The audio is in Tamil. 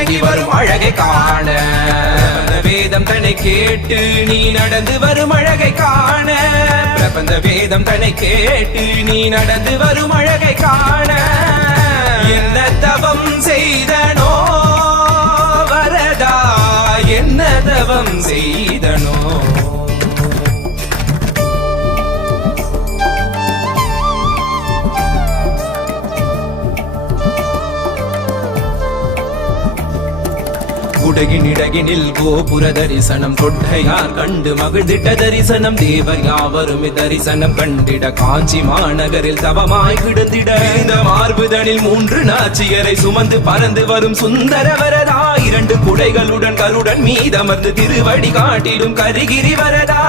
இறங்கி வரும் அழகை காண. வேதம் தன்னை கேட்டு நீ நடந்து வரும் அழகை காண. பிரபந்த வேதம் தன்னை கேட்டு நீ நடந்து வரும் அழகை காண. என்ன தவம் செய்தனோ வரதா? என்ன தவம் செய்தனோ? குடகினிடகினில் கோபுர தரிசனம். கொட்டையார் கண்டு மகிழ்ந்திட்ட தரிசனம். தேவர் யாவரும் தரிசனம் கண்டிட. காஞ்சி மாநகரில் தவமாய் கிடந்திட. இந்த மார்புதனில் மூன்று நாச்சியரை சுமந்து பறந்து வரும் சுந்தர வரதா இரண்டு குடைகளுடன் கருடன் மீதமர்ந்து திருவடி காட்டிடும் கரிகிரி வரதா.